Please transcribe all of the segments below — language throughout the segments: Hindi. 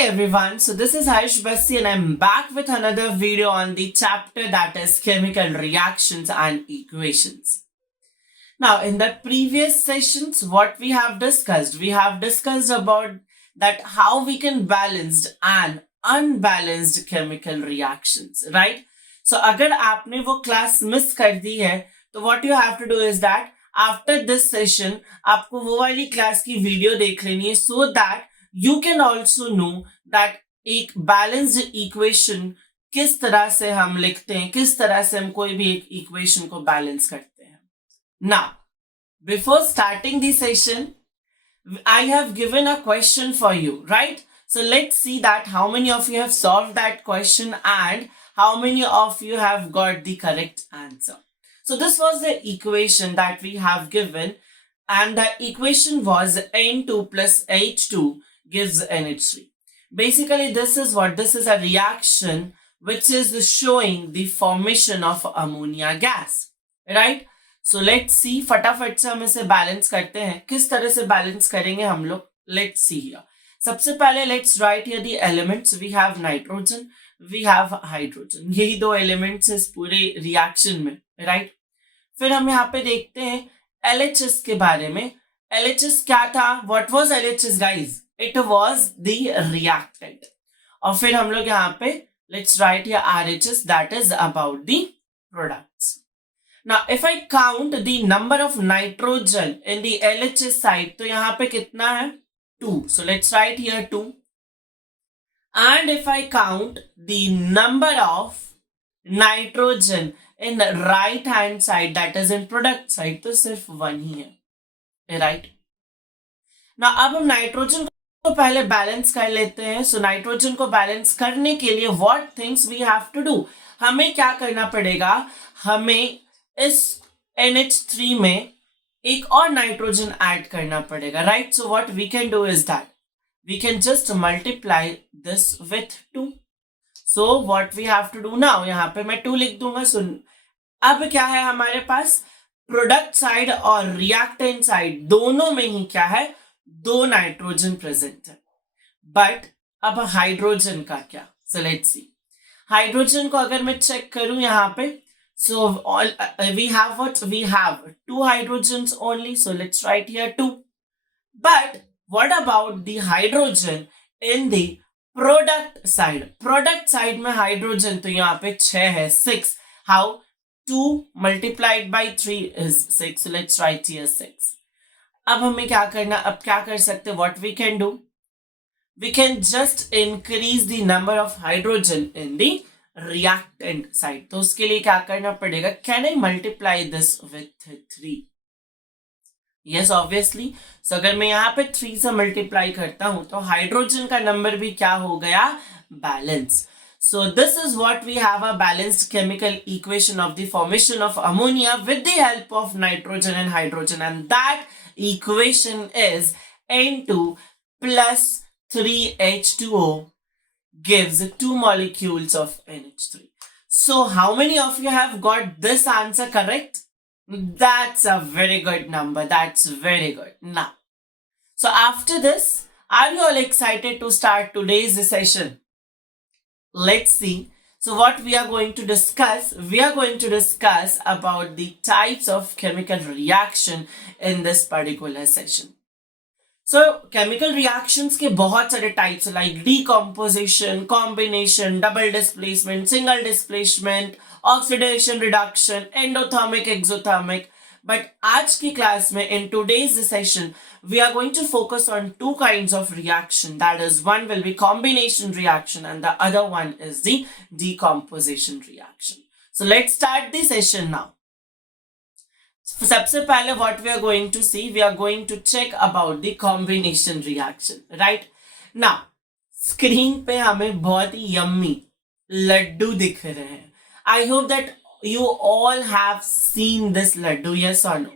everyone, so this is Harsh Bassi and I'm back with another video on the chapter that is chemical reactions and equations. Now in the previous sessions what we have discussed about that how we can balance and unbalanced chemical reactions, right? So अगर आपने वो class miss कर दी है तो what you have to do is that after this session आपको वो वाली class की video देख लेनी है so that you can also know that एक balanced equation किस तरह से हम लिखते हैं, किस तरह से हम कोई भी एक equation को balance करते हैं. Now, before starting the session, I have given a question for you, right? So let's see that how many of you have solved that question and how many of you have got the correct answer. So this was the equation that we have given, and the equation was N2 plus H2 gives NH3. Basically, this is a reaction which is showing the formation of ammonia gas, right? So let's see, फटाफट से हम इसे बैलेंस करते हैं. किस तरह से बैलेंस करेंगे हम लोग? Let's see here. सबसे पहले let's write here the elements. We have nitrogen, we have hydrogen. यही दो elements इस पूरे reaction में, right? फिर हम यहाँ पे देखते हैं LHS के बारे में. LHS क्या था? What was LHS, guys? It was the reactant. और फिर हम लोग यहाँ पे let's write here RHS, that is about the products. Now if I count the number of nitrogen in the LHS side, तो यहाँ पे कितना है? 2. So let's write here 2. And if I count the number of nitrogen in the right hand side, that is in product side, तो सिर्फ 1 ही है, right? Now अब हम नाइट्रोजन को पहले बैलेंस कर लेते हैं. सो नाइट्रोजन को बैलेंस करने के लिए what things we have to do, हमें क्या करना पड़ेगा? हमें इस NH3 में एक और नाइट्रोजन ऐड करना पड़ेगा, right? So what we can do is that we can just multiply this with 2. So what we have to do now, यहाँ पे मैं 2 लिख दूंगा. सो अब क्या है हमारे पास? प्रोडक्ट साइड और रिएक्टेंट साइड दोनों में ही क्या है? 2 नाइट्रोजन प्रेजेंट है. बट अब हाइड्रोजन का क्या? सो लेट्स सी. हाइड्रोजन को अगर मैं चेक करूं यहाँ पे, so we have 2 hydrogens only, so let's write here 2. But what about the hydrogen in the product side? Product side में हाइड्रोजन तो यहाँ पे 6 है, 6. How? 2 multiplied by 3 is 6, so let's write here 6. अब हमें क्या करना? अब क्या कर सकते? What we can do? We can just increase the number of hydrogen in the reactant side. तो उसके लिए क्या करना पड़ेगा? Can I multiply this with 3? Yes, obviously. So अगर मैं यहाँ पे 3 से मल्टीप्लाई करता हूं तो हाइड्रोजन का नंबर भी क्या हो गया? Balance. So this is what we have, a balanced chemical equation of the formation of ammonia with the help of nitrogen and hydrogen, and that equation is N2 plus 3H2O gives 2 molecules of NH3. So how many of you have got this answer correct? That's a very good number. That's very good. Now, so after this, are you all excited to start today's session? Let's see. So what we are going to discuss, about the types of chemical reaction in this particular session. So chemical reactions के बहुत सारे types like decomposition, combination, double displacement, single displacement, oxidation reduction, endothermic, exothermic. But आज की class में, in today's session, we are going to focus on 2 kinds of reaction. That is, one will be combination reaction and the other one is the decomposition reaction. So let's start the session now. सबसे पहले what we are going to see, we are going to check about the combination reaction, right? Now, screen पे हमें बहुत ही yummy लड्डू दिख रहे हैं. I hope that you all have seen this laddu, yes or no?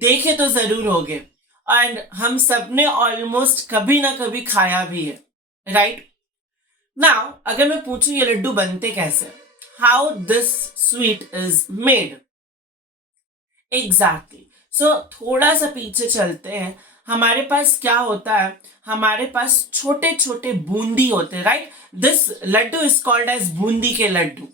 देखे तो जरूर होगे, and हम सबने almost कभी ना कभी खाया भी है, right? Now, अगर मैं पूछूं ये लड्डू बनते कैसे? How this sweet is made? Exactly. So थोड़ा सा पीछे चलते हैं. हमारे पास क्या होता है? हमारे पास छोटे छोटे बूंदी होते हैं, right. This laddu is called as boondi के लड्डू.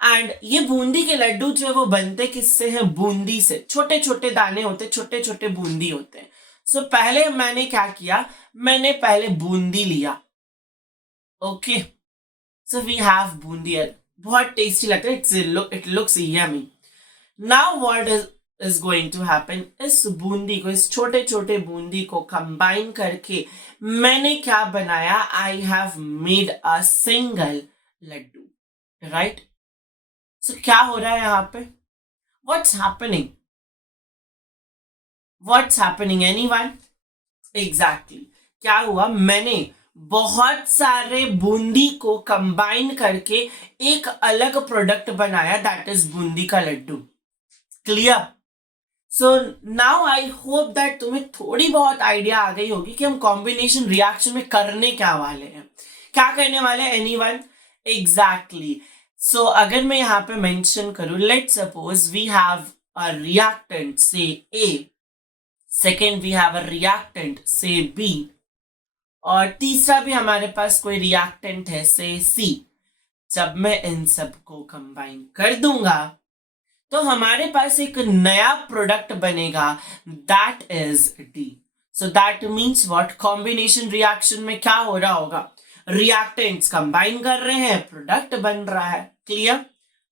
एंड ये बूंदी के लड्डू जो है वो बनते किससे हैं? बूंदी से. छोटे छोटे दाने होते, छोटे छोटे बूंदी होते हैं. सो पहले मैंने क्या किया, मैंने पहले बूंदी लिया. Okay, so we have boondi. बहुत टेस्टी लगता है. It looks yummy. Now what is going to happen, इस बूंदी को, इस छोटे छोटे बूंदी को कंबाइन करके मैंने क्या बनाया, I have made a single laddu, right. So क्या हो रहा है यहाँ पे? What's happening? What's happening anyone? Exactly. क्या हुआ, मैंने बहुत सारे बूंदी को कंबाइन करके एक अलग प्रोडक्ट बनाया, दैट इज बूंदी का laddu. Clear? So now I hope that तुम्हें थोड़ी बहुत आइडिया आ गई होगी कि हम कॉम्बिनेशन रिएक्शन में करने क्या वाले हैं. क्या करने वाले हैं? एनीवन? एग्जैक्टली. सो अगर मैं यहाँ पे मेंशन करूं, let suppose we have a reactant say A, second we have a reactant say B, और तीसरा भी हमारे पास कोई रिएक्टेंट है से C. जब मैं इन सबको कंबाइन कर दूंगा तो हमारे पास एक नया प्रोडक्ट बनेगा, that is D. So that means what, combination reaction में क्या हो रहा होगा, रिएक्टेंट्स कंबाइन कर रहे हैं, प्रोडक्ट बन रहा है. Clear?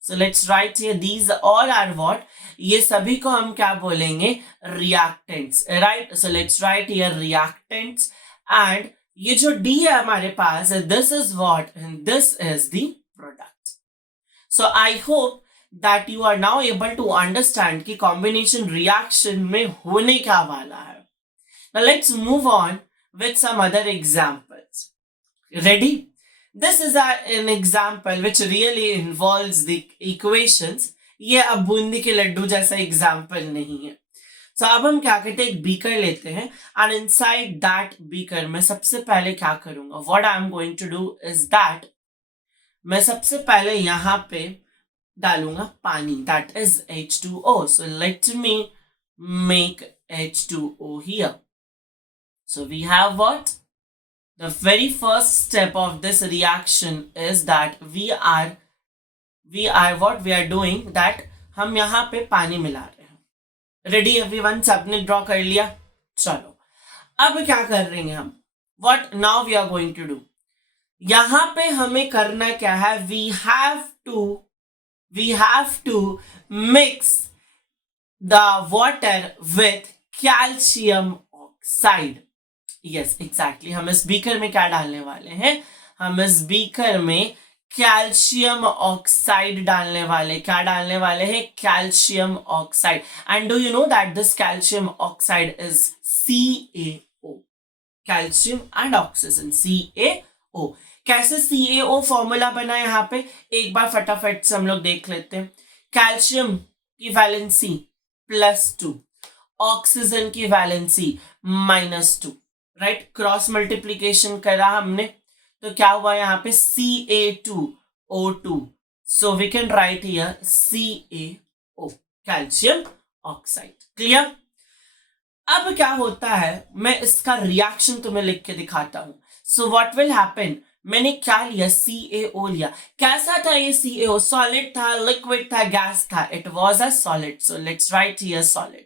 So let's write here these all are what, ये सभी को हम क्या बोलेंगे, reactants, right. So let's write here reactants. And ये जो D है हमारे पास, this is what, this is the product. So I hope that you are now able to understand कि combination reaction में होने क्या वाला है. Now let's move on with some other examples. Ready? This is an example which really involves the equations. ये अब बूंदी के लड्डू जैसा एग्जाम्पल नहीं है. So अब हम क्या करते हैं, एक बीकर लेते हैं and inside that बीकर मैं सबसे पहले क्या करूंगा, what I am going to do is that मैं सबसे पहले यहाँ पे डालूंगा पानी, that is H2O. So let me make H2O here. So we have what? The very first step of this reaction is that we are what we are doing, that हम यहाँ पे पानी मिला रहे हैं. Ready everyone? सबने ड्रॉ कर लिया? चलो अब क्या कर रहे हैं हम, what now we are going to do, यहाँ पे हमें करना क्या है, we have to mix the water with calcium oxide. Yes, exactly. हम इस बीकर में क्या डालने वाले हैं, हम इस बीकर में कैल्शियम ऑक्साइड डालने वाले, क्या डालने वाले हैं, calcium oxide. And do you know that this calcium oxide is CaO, calcium and oxygen, CaO. कैसे CaO फॉर्मूला बना यहाँ पे, एक बार फटाफट से हम लोग देख लेते हैं. कैल्शियम की वैलेंसी +2, ऑक्सीजन की वैलेंसी -2, राइट. क्रॉस मल्टीप्लीकेशन करा हमने तो क्या हुआ यहाँ पे, Ca2O2. So we can write here CaO, calcium oxide. Clear? अब क्या होता है, मैं इसका रिएक्शन तुम्हें लिख के दिखाता हूं. सो व्हाट विल हैपन, मैंने क्या लिया, CaO लिया. कैसा था ये CaO, सॉलिड था, लिक्विड था, गैस था? It was a solid. So let's write here solid.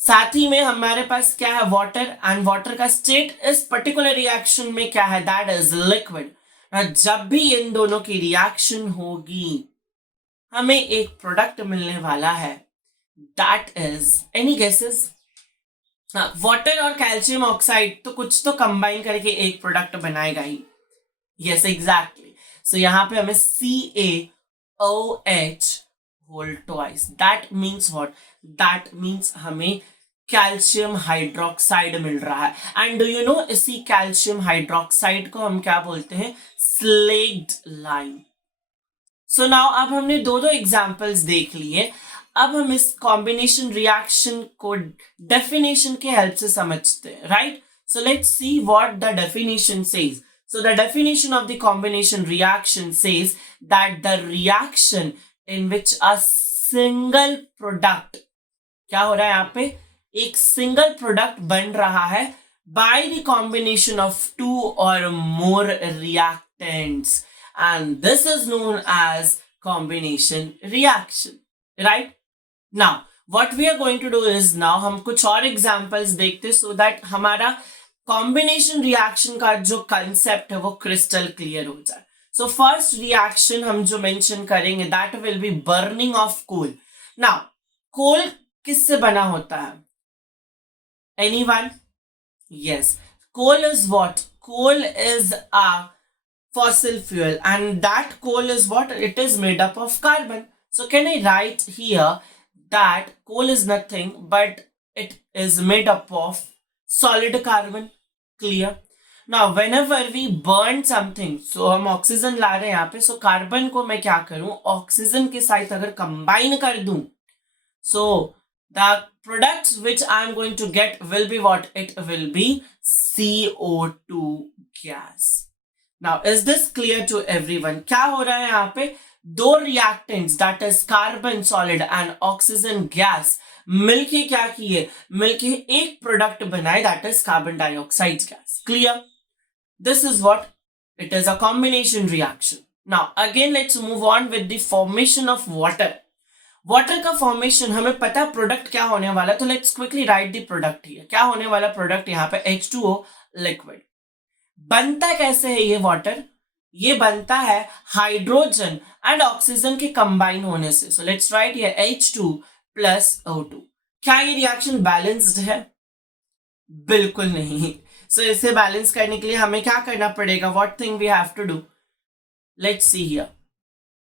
साथ ही में हमारे पास क्या है, वाटर. एंड वाटर का स्टेट इस पर्टिकुलर रिएक्शन में क्या है, दैट इज लिक्विड. जब भी इन दोनों की रिएक्शन होगी हमें एक प्रोडक्ट मिलने वाला है, that is, any guesses? Water और कैल्शियम ऑक्साइड तो कुछ तो कंबाइन करके एक प्रोडक्ट बनाएगा ही. Yes, exactly. सो यहाँ पे हमें CaOH whole twice, that means what, that means हमें कैल्शियम हाइड्रोक्साइड मिल रहा है. एंड डू यू नो, इसी कैल्शियम हाइड्रोक्साइड को हम क्या बोलते हैं, स्लेग्ड लाइम. सो नाउ अब हमने दो एग्जाम्पल्स देख लिए. अब हम इस कॉम्बिनेशन रिएक्शन को डेफिनेशन के हेल्प से समझते हैं, right. So let's see what the definition says. So the definition of the combination reaction says that the reaction in which a single product, क्या हो रहा है यहाँ पे, एक सिंगल प्रोडक्ट बन रहा है by the combination of two or more reactants, and this is known as combination reaction, right? Now what we are going to do is, now हम कुछ और examples देखते so that हमारा combination reaction का जो concept है वो crystal clear हो जाए. So first reaction हम जो mention करेंगे, that will be burning of coal. Now coal किससे बना होता है? Anyone? Yes. Coal is what? Coal is a fossil fuel, and that coal is what? It is made up of carbon. So can I write here that coal is nothing but it is made up of solid carbon? Clear? Now whenever we burn something, so हम ऑक्सीजन ला रहे हैं यहाँ पे, so कार्बन को मैं क्या करूं, ऑक्सीजन के साथ अगर कंबाइन कर दूं, so the products which I am going to get will be what? It will be CO2 gas. Now is this clear to everyone? क्या हो रहा है यहाँ पे? दो reactants, that is carbon solid and oxygen gas, मिलके क्या किए? मिलके एक product बनाए, that is carbon dioxide gas. Clear? This is what? It is a combination reaction. Now again let's move on with the formation of water. Water का फॉर्मेशन हमें पता है प्रोडक्ट क्या होने वाला, तो let's quickly right the product here. क्या होने वाला प्रोडक्ट यहाँ पे? H2O liquid. बनता कैसे है ये वाटर? ये बनता है हाइड्रोजन एंड ऑक्सीजन के कंबाइन होने से. सो let's write here H2 plus O2. क्या ये रिएक्शन बैलेंस्ड है? बिल्कुल नहीं. सो इसे बैलेंस करने के लिए हमें क्या करना पड़ेगा? What thing we have to do? Let's see here.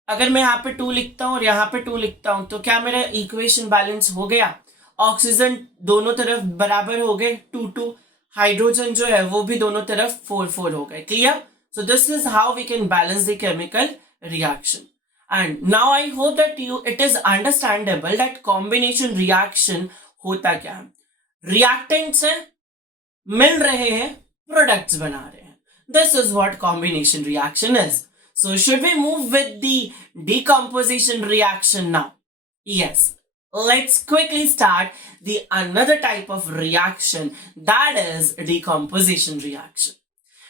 अगर मैं यहाँ पे 2 लिखता हूँ और यहाँ पे 2 लिखता हूँ, तो क्या मेरा इक्वेशन बैलेंस हो गया? ऑक्सीजन दोनों तरफ बराबर हो गए 2-2, हाइड्रोजन जो है वो भी दोनों तरफ 4-4 हो गए. Clear? So this is how we can balance the chemical reaction. And now I hope that you it is understandable that combination reaction होता क्या है. रिएक्टेंट्स है, मिल रहे हैं, प्रोडक्ट्स बना रहे हैं. This is what combination reaction is. So should we move with the decomposition reaction now? Yes. Let's quickly start the another type of reaction, that is decomposition reaction.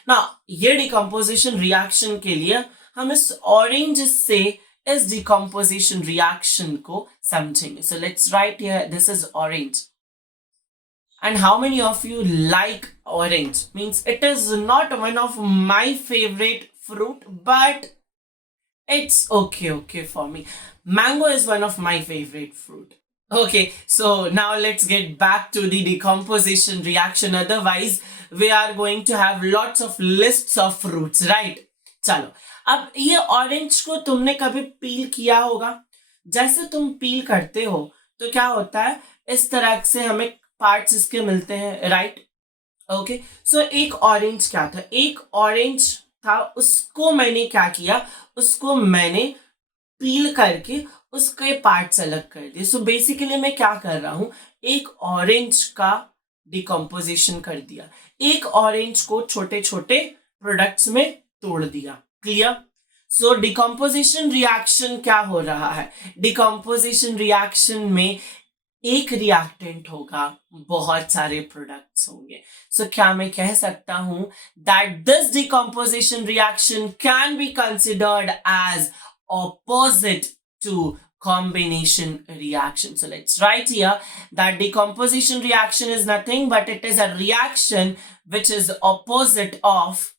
Now ये decomposition reaction के लिए हम इस orange से इस decomposition reaction को समझेंगे. So let's write here, this is orange. And how many of you like orange? Means it is not one of my favorite fruit, but it's okay for me. Mango is one of my favorite fruit. Okay, so now let's get back to the decomposition reaction. Otherwise, we are going to have lots of lists of fruits, right? चलो, अब ये ऑरेंज को तुमने कभी पील किया होगा. जैसे तुम पील करते हो तो क्या होता है, इस तरह से हमें पार्ट्स इसके मिलते हैं, राइट? ओके, सो एक ऑरेंज क्या था? एक ऑरेंज था, उसको मैंने क्या किया, उसको मैंने पील करके उसके पार्ट्स अलग कर दिए. सो बेसिकली मैं क्या कर रहा हूं, एक ऑरेंज का डिकम्पोजिशन कर दिया, एक ऑरेंज को छोटे छोटे प्रोडक्ट्स में तोड़ दिया. क्लियर? सो डिकम्पोजिशन रिएक्शन क्या हो रहा है? डिकम्पोजिशन रिएक्शन में एक रिएक्टेंट होगा, बहुत सारे प्रोडक्ट्स होंगे. सो क्या मैं कह सकता हूं that this decomposition reaction can be considered as opposite to combination reaction. So let's write here that decomposition reaction is nothing but it is a reaction which is opposite of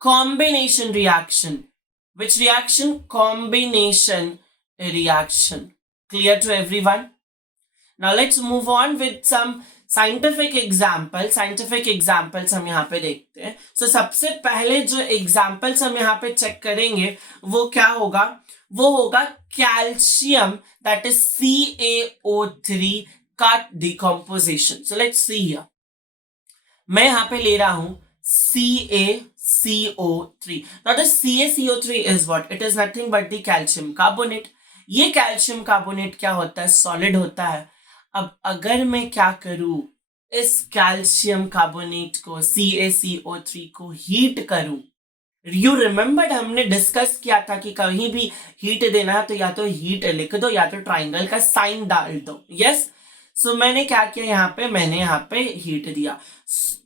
combination reaction. Which reaction? Combination reaction. Clear to everyone? Now let's move on with some scientific examples. Scientific examples हम यहाँ पे देखते हैं. So सबसे पहले जो examples हम यहाँ पे check करेंगे वो क्या होगा? वो होगा कैल्शियम, दैट इज CaO3 का decomposition. So let's see here. मैं यहाँ पे ले रहा हूं CaCO3. Now the CaCO3 is what? It is nothing but the calcium carbonate. ये कैल्शियम कार्बोनेट क्या होता है? सॉलिड होता है. अब अगर मैं क्या करूं, इस कैल्शियम कार्बोनेट को CaCO3 को हीट करूं. यू रिमेम्बर्ड हमने डिस्कस किया था कि कहीं भी हीट देना है तो या तो हीट लिख दो या तो ट्राइंगल का साइन डाल दो. यस, सो मैंने क्या किया यहाँ पे, मैंने यहाँ पे हीट दिया.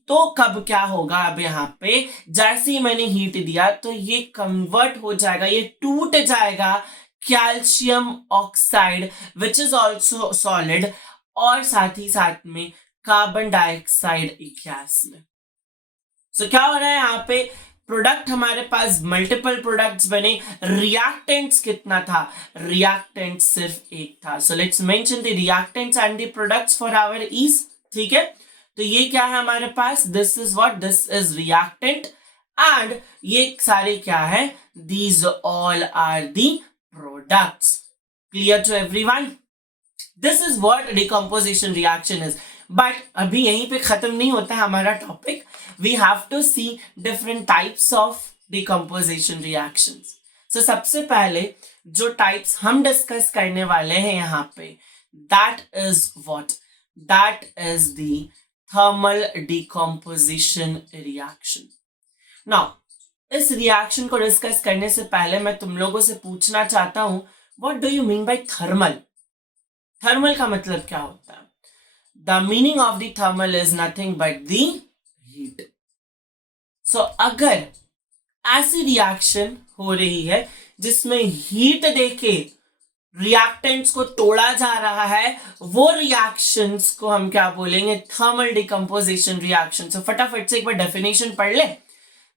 तो कब क्या होगा, अब यहाँ पे जैसे ही मैंने हीट दिया तो ये कन्वर्ट हो जाएगा, ये टूट जाएगा calcium oxide which is also solid, और साथ ही साथ में कार्बन डाइऑक्साइड गैस में। सो क्या हो रहा है यहाँ पे, प्रोडक्ट हमारे पास मल्टीपल प्रोडक्ट्स बने, रिएक्टेंट्स कितना था, रिएक्टेंट सिर्फ एक था। So let's mention the reactants and the products for our ease, ठीक है। तो ये क्या है हमारे पास, this is what, this is reactant, and ये सारे क्या है, these all are the products. Clear to everyone? This is what decomposition reaction is. But अभी यहीं पे खत्म नहीं होता हमारा topic, we have to see different types of decomposition reactions. So सबसे पहले जो टाइप्स हम डिस्कस करने वाले हैं यहाँ पे, that is what, that is the thermal decomposition reaction. Now इस रिएक्शन को डिस्कस करने से पहले मैं तुम लोगों से पूछना चाहता हूं, what do you mean by thermal? Thermal का मतलब क्या होता है? The meaning of the thermal is nothing but the heat. So अगर ऐसी रिएक्शन हो रही है जिसमें हीट देके रिएक्टेंट्स को तोड़ा जा रहा है, वो रिएक्शंस को हम क्या बोलेंगे, थर्मल डिकम्पोजिशन रिएक्शन। सो फटाफट से एक बार डेफिनेशन पढ़ ले।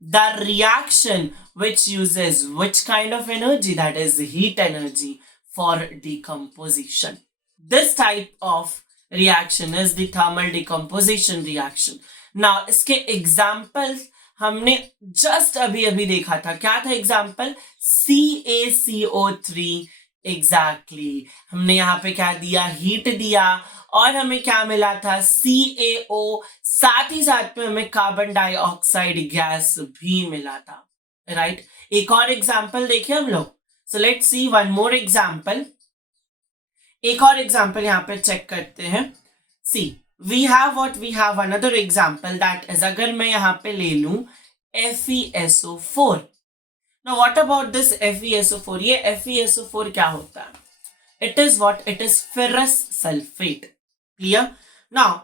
The reaction which uses which kind of energy, that is heat energy, for decomposition. This type of reaction is the thermal decomposition reaction. Now इसके एग्जाम्पल्स हमने जस्ट अभी अभी देखा था। क्या था एग्जाम्पल? CaCO3। एग्जैक्टली हमने यहाँ पे क्या दिया, हीट दिया, और हमें क्या मिला था, CaO, साथ ही साथ में हमें कार्बन डाइऑक्साइड गैस भी मिला था, राइट। एक और एग्जाम्पल देखें हम लोग। So let's see one more example. एक और एग्जाम्पल यहाँ पे चेक करते हैं। See we have what, we have another example, that is, अगर मैं यहाँ पे ले लूं FeSO4। Now what about this FeSO4? ये FeSO4 क्या होता है? It is what, it is ferrous sulphate. Clear? Now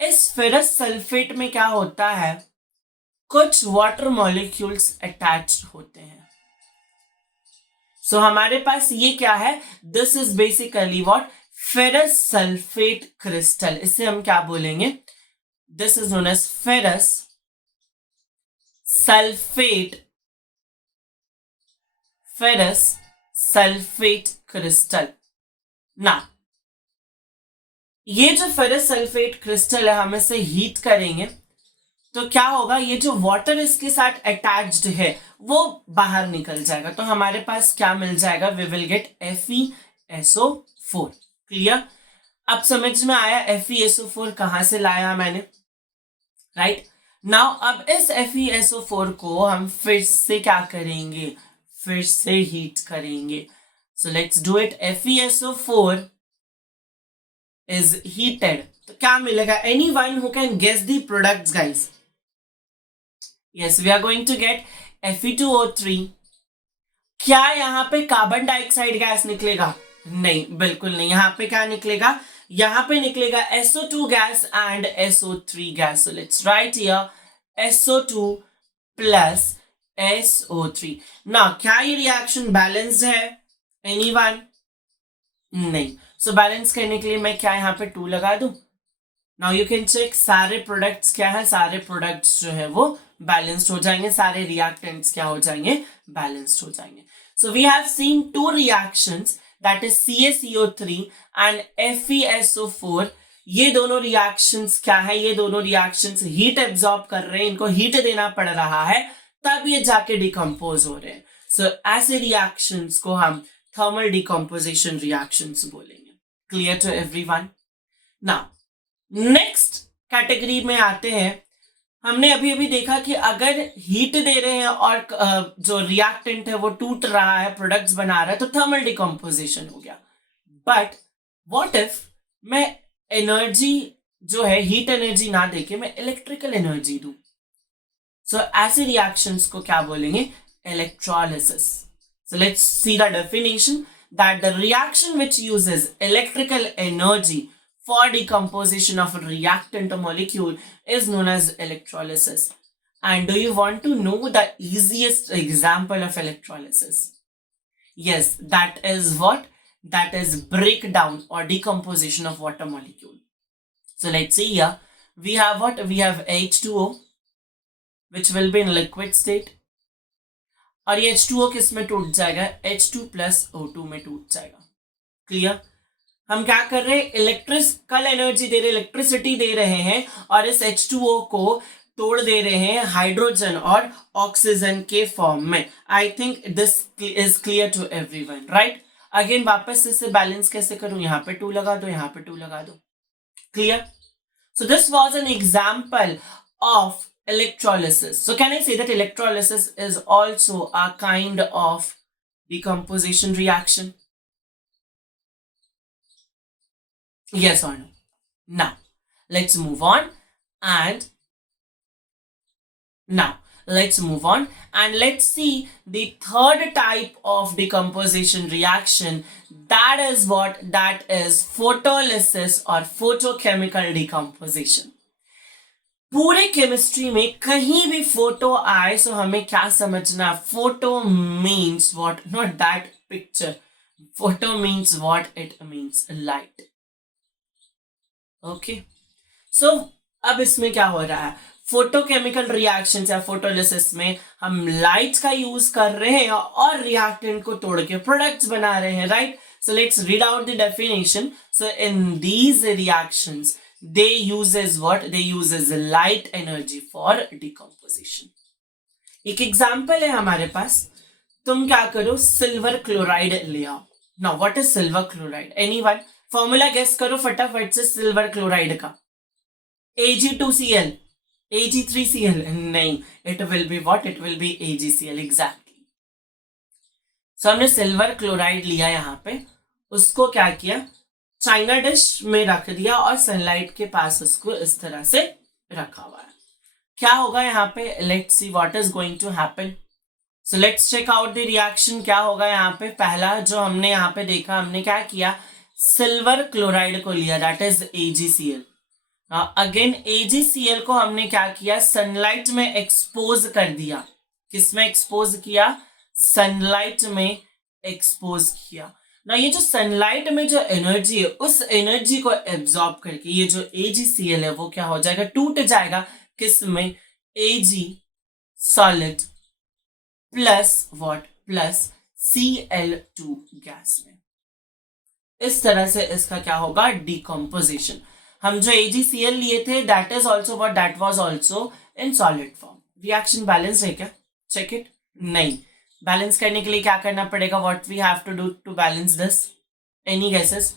इस फेरस सल्फेट में क्या होता है, कुछ वाटर मॉलिक्यूल्स अटैच्ड होते हैं। सो हमारे पास ये क्या है, this is basically what, ferrous sulphate crystal. इसे हम क्या बोलेंगे, this is known as ferrous sulphate, ferrous sulphate crystal. ना ये जो फेरस सल्फेट क्रिस्टल है, हम इसे हीट करेंगे तो क्या होगा, ये जो वाटर इसके साथ अटैच्ड है वो बाहर निकल जाएगा, तो हमारे पास क्या मिल जाएगा, we will get FeSO4। Clear? अब समझ में आया FeSO4 कहां से लाया मैंने, राइट। नाउ अब इस FeSO4 को हम फिर से क्या करेंगे, फिर से हीट करेंगे। So let's do it. FeSO4 is heated, तो क्या मिलेगा, anyone who can guess the products guys? Yes, we are going to get Fe2O3। क्या यहाँ पे कार्बन डाइऑक्साइड गैस निकलेगा? नहीं, बिल्कुल नहीं। यहाँ पे क्या निकलेगा, यहाँ पे निकलेगा SO2 gas and SO3 gas. So let's write here SO2 plus SO3। ना क्या ये रिएक्शन बैलेंस्ड है? एनीवन? नहीं। सो बैलेंस करने के लिए मैं क्या यहाँ पे 2 लगा दूं। नाउ यू कैन चेक, सारे प्रोडक्ट्स क्या है, सारे प्रोडक्ट्स जो है वो बैलेंस्ड हो जाएंगे, सारे रिएक्टेंट्स क्या हो जाएंगे, बैलेंस्ड हो जाएंगे। So we have seen 2 reactions, that is CaCO3 and FeSO4। ये दोनों रिएक्शंस क्या है, ये दोनों रिएक्शंस हीट एब्जॉर्ब कर रहे हैं, इनको हीट देना पड़ रहा है, तब ये जाके डिकम्पोज हो रहे हैं। सो ऐसे रिएक्शंस को हम थर्मल डिकम्पोजिशन रिएक्शंस बोलेंगे। Clear to everyone? Now next category में आते हैं। हमने अभी अभी देखा कि अगर हीट दे रहे हैं और जो रिएक्टेंट है वो टूट रहा है, प्रोडक्ट्स बना रहा है, तो थर्मल डिकम्पोजिशन हो गया। बट व्हाट इफ मैं एनर्जी जो है, हीट एनर्जी ना देके मैं इलेक्ट्रिकल एनर्जी दूं? सो ऐसे रिएक्शंस को क्या बोलेंगे, electrolysis. So let's see the definition, that the reaction which uses electrical energy for decomposition of a reactant molecule is known as electrolysis. And do you want to know the easiest example of electrolysis? Yes, that is what? That is breakdown or decomposition of water molecule. So let's see here. We have what? We have H2O, which will be in liquid state. और ये H2O किस में टूट जाएगा? H2 plus O2 में टूट जाएगा. क्लियर? हम क्या कर रहे हैं? इलेक्ट्रिकल एनर्जी दे रहे, इलेक्ट्रिसिटी दे रहे हैं और इस H2O को तोड़ दे रहे हैं हाइड्रोजन और ऑक्सीजन के फॉर्म में. I think this is clear to everyone, right? Again वापस इसे बैलेंस कैसे करूं? यहाँ पे 2 लगा दो, यहाँ पे 2 लगा दो. Clear? So this was an example of electrolysis. So can I say that electrolysis is also a kind of decomposition reaction? Yes or no? Now, let's move on and let's see the third type of decomposition reaction. That is what? That is photolysis or photochemical decomposition. पूरे केमिस्ट्री में कहीं भी फोटो आए सो हमें क्या समझना? Photo means what? Not that picture. Photo means what? It means light. Okay, so अब इसमें क्या हो रहा है? फोटोकेमिकल रिएक्शंस या फोटोलिसिस में हम लाइट का यूज कर रहे हैं और रिएक्टेंट को तोड़ के प्रोडक्ट्स बना रहे हैं, right? So let's read out the definition. So in these reactions they uses what? They uses light energy for decomposition. एक एग्जाम्पल है हमारे पास. तुम क्या करो? सिल्वर क्लोराइड ले आओ. Now what is silver chloride? Anyone? Formula guess करो फटाफट से सिल्वर क्लोराइड का. Ag2Cl, Ag3Cl? नहीं, it will be what? It will be AgCl. Exactly. So हमने सिल्वर क्लोराइड लिया, यहाँ पे उसको क्या किया? चाइना डिश में रख दिया और सनलाइट के पास उसको इस तरह से रखा हुआ है. क्या होगा यहाँ पे? Let's see what is going to happen. So let's check out the reaction. क्या होगा यहाँ पे? पहला जो हमने यहाँ पे देखा, हमने क्या किया? सिल्वर क्लोराइड को लिया, that is AgCl. Again AgCl को हमने क्या किया? सनलाइट में एक्सपोज कर दिया. किसमें एक्सपोज किया? सनलाइट में एक्सपोज किया ना. ये जो सनलाइट में जो एनर्जी है, उस एनर्जी को एब्जॉर्ब करके ये जो AgCl है वो क्या हो जाएगा? टूट जाएगा. किस में? Ag solid plus what? Plus Cl2 gas में. इस तरह से इसका क्या होगा? डिकम्पोजिशन. हम जो AgCl लिए थे, that is also what? That was also in solid form. Reaction balance है क्या? Check it. नहीं. बैलेंस करने के लिए क्या करना पड़ेगा? What we have to do to balance this? Any guesses?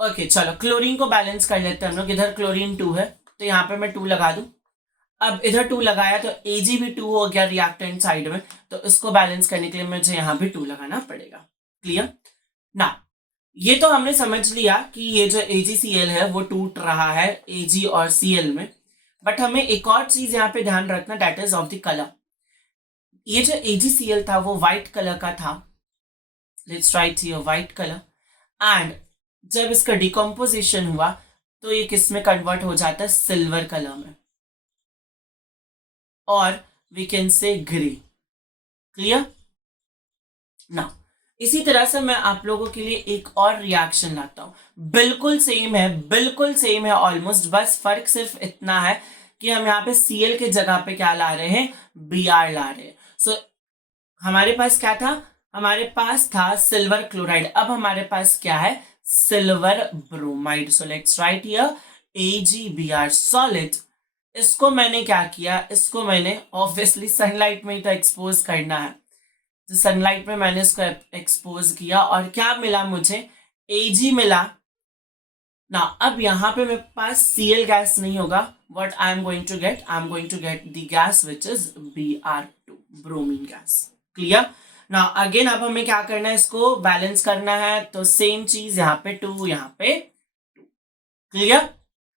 Okay, चलो क्लोरीन को बैलेंस कर लेते हैं हम लोग. इधर क्लोरीन 2 है तो यहाँ पे मैं 2 लगा दूं. अब इधर 2 लगाया तो Ag भी 2 हो गया रिएक्टेंट साइड में, तो इसको बैलेंस करने के लिए मुझे यहाँ भी 2 लगाना पड़ेगा. क्लियर ना? ये तो हमने समझ लिया कि ये जो AgCl है वो टूट रहा है Ag और Cl में. बट हमें एक और चीज यहाँ पे ध्यान रखना, that is of the colour. ये जो AgCl था वो व्हाइट कलर का था. Let's write here white colour. And जब इसका डिकम्पोजिशन हुआ तो ये किस में कन्वर्ट हो जाता है? सिल्वर कलर में, और we can say grey. Clear ना? इसी तरह से मैं आप लोगों के लिए एक और रिएक्शन लाता हूं. बिल्कुल सेम है ऑलमोस्ट. बस फर्क सिर्फ इतना है कि हम यहाँ पे Cl के जगह पे क्या ला रहे हैं? Br ला रहे हैं. सो हमारे पास क्या था? हमारे पास था सिल्वर क्लोराइड. अब हमारे पास क्या है? Silver bromide. So let's write here AgBr solid. इसको मैंने क्या किया? इसको मैंने ऑब्वियसली सनलाइट में ही तो एक्सपोज करना है, तो सनलाइट में मैंने इसको एक्सपोज किया और क्या मिला मुझे? Ag मिला ना. अब यहाँ पे मेरे पास Cl गैस नहीं होगा. what I am going to get? I am going to get the gas which is Br2, bromine gas. Clear ना? अगेन अब हमें क्या करना है? इसको बैलेंस करना है, तो सेम चीज यहाँ पे 2, यहाँ पे 2. क्लियर?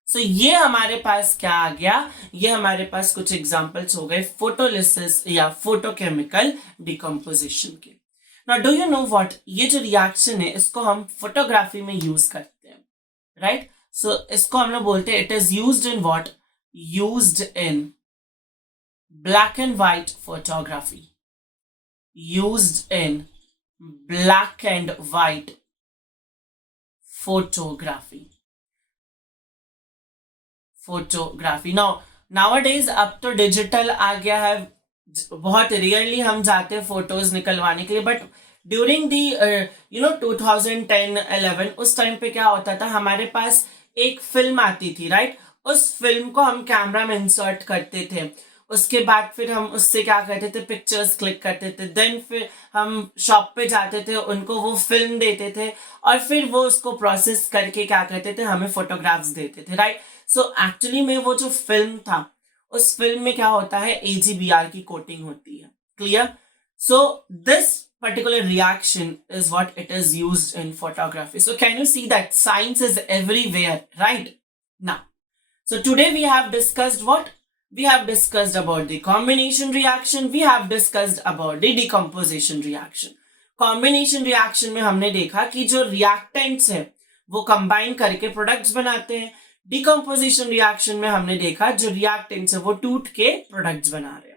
सो ये हमारे पास क्या आ गया? ये हमारे पास कुछ एग्जांपल्स हो गए फोटोलिसिस या फोटोकेमिकल डिकम्पोजिशन के. Now do you know what? ये जो रिएक्शन है इसको हम फोटोग्राफी में यूज करते हैं. राइट. सो इसको हम लोग बोलते हैं it is used in what, used in black and white photography, used in black and white photography. Now nowadays अब तो डिजिटल आ गया है, बहुत रेयरली हम जाते हैं फोटोज निकलवाने के लिए, बट ड्यूरिंग दी 2010-11 उस टाइम पे क्या होता था, हमारे पास एक फिल्म आती थी, राइट. उस फिल्म को हम कैमरा में इंसर्ट करते थे, उसके बाद फिर हम उससे क्या करते थे, पिक्चर्स क्लिक करते थे, देन फिर हम शॉप पे जाते थे, उनको वो फिल्म देते थे और फिर वो उसको प्रोसेस करके क्या करते थे, हमें फोटोग्राफ्स देते थे, राइट. सो एक्चुअली में वो जो फिल्म था, उस फिल्म में क्या होता है, AGBR की कोटिंग होती है. Clear. So this particular reaction is what it is used in photography. So can you see that science is everywhere, right? Now, so today we have discussed what? We have discussed about the combination reaction. We have discussed about the decomposition reaction. Combination reaction में हमने देखा कि जो reactants है वो combine करके products बनाते हैं. Decomposition reaction में हमने देखा जो reactants है वो टूट के products बना रहे हैं.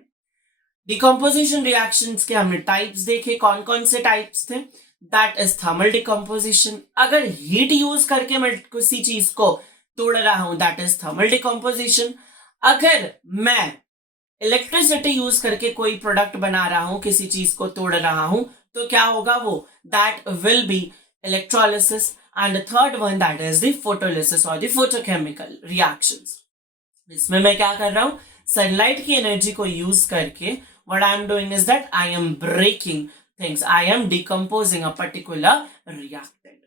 Decomposition reactions के हमने टाइप्स देखे, कौन कौन से टाइप्स थे. That is thermal decomposition. अगर हीट यूज करके मैं किसी चीज को तोड़ रहा हूं, दैट इज थर्मल डिकम्पोजिशन. अगर मैं इलेक्ट्रिसिटी यूज करके कोई प्रोडक्ट बना रहा हूं, किसी चीज को तोड़ रहा हूं, तो क्या होगा वो, that will be electrolysis. And the third one that is the photolysis और द फोटोकेमिकल रिएक्शंस. इसमें मैं क्या कर रहा हूं, सनलाइट की एनर्जी को यूज करके what I am doing is that I am breaking things. I am decomposing a particular reactant.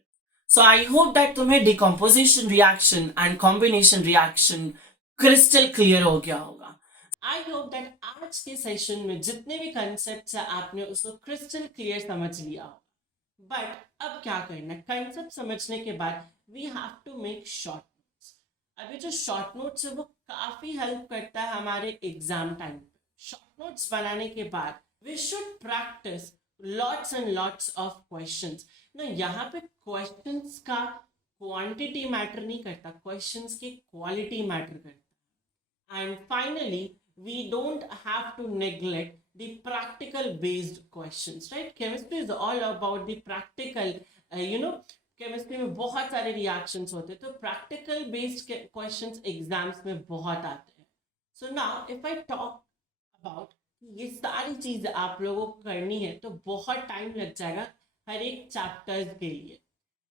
So I hope that तुम्हें decomposition reaction and combination reaction crystal clear हो गया होगा. I hope that आज के सेशन में जितने भी concepts है आपने उसको crystal clear समझ लिया हो. But अब क्या करना है, concept समझने के बाद we have to make short notes. अभी जो short notes है वो काफी help करता है हमारे exam time. शॉर्ट नोट्स बनाने के बाद we should practise lots and lots of questions ना. यहाँ पे क्वेश्चंस का क्वांटिटी मैटर नहीं करता, क्वेश्चंस की क्वालिटी मैटर करता है. And finally we don't have to neglect the practical based questions, right. Chemistry is all about the practical, chemistry में बहुत सारे रिएक्शंस होते हैं, तो प्रैक्टिकल बेस्ड क्वेश्चंस एग्जाम्स में बहुत आते हैं. So now if I talk about ये सारी चीज आप लोगों को करनी है तो बहुत टाइम लग जाएगा हर एक चैप्टर्स के लिए,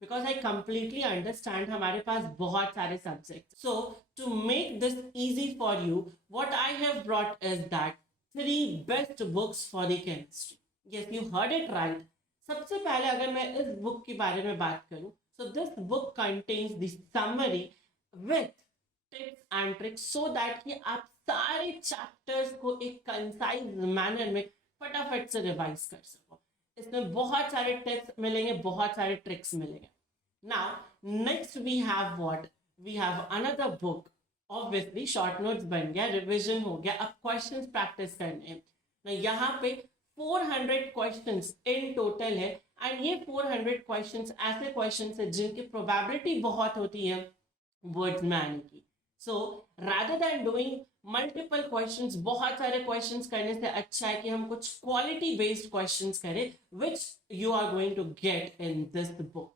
बिकॉज आई कंप्लीटली अंडरस्टैंड हमारे पास बहुत सारे subject. So to make this easy for you what I have brought is that 3 best books for the chemistry. Yes, you heard it right. सबसे पहले अगर मैं इस बुक के बारे में बात करूं, so this book contains the summary with tips and tricks so that कि आप सारे चैप्टर्स को एक कंसाइज मैनर में फटाफट से रिवाइज कर सको. इसमें बहुत सारे टिप्स मिलेंगे, बहुत सारे ट्रिक्स मिलेंगे. Now next we have what, we have another book. Obviously short notes बन गया, रिविजन हो गया, अब क्वेश्चंस प्रैक्टिस करने हैं. यहाँ पे 400 क्वेश्चंस इन टोटल है एंड ये 400 क्वेश्चंस ऐसे क्वेश्चंस है जिनकी प्रोबेबिलिटी बहुत होती है वर्ड्स में आने की. सो rather than doing multiple questions, बहुत सारे questions करने से अच्छा है कि हम कुछ quality based questions करें which you are going to get in this book.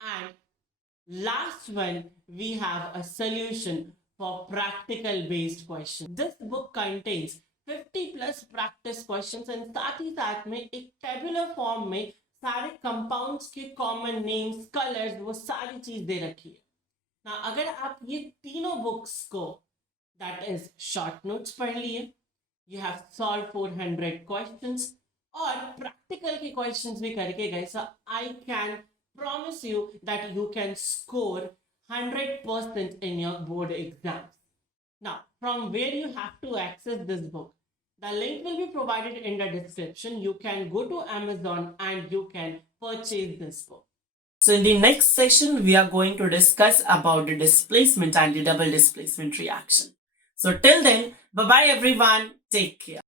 And last one, we have a solution for practical based questions. This book contains 50 plus practice questions and साथ ही साथ में एक tabular form में सारे compounds के common names, colors, वो सारी चीज दे रखी है. Now, अगर आप ये तीनों बुक्स को दैट इज शॉर्ट नोट्स पढ़ लिए, यू हैव सॉल्व 400 क्वेश्चंस और प्रैक्टिकल के क्वेश्चंस भी करके गए, so I can promise you that you can score 100% in your board exams. Now, from where you have to access this book? The link will be provided in the description. You can go to Amazon and you can purchase this book. So in the next session, we are going to discuss about the displacement and the double displacement reaction. So till then, bye-bye everyone. Take care.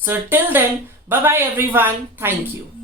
So till then, bye bye everyone. Thank you.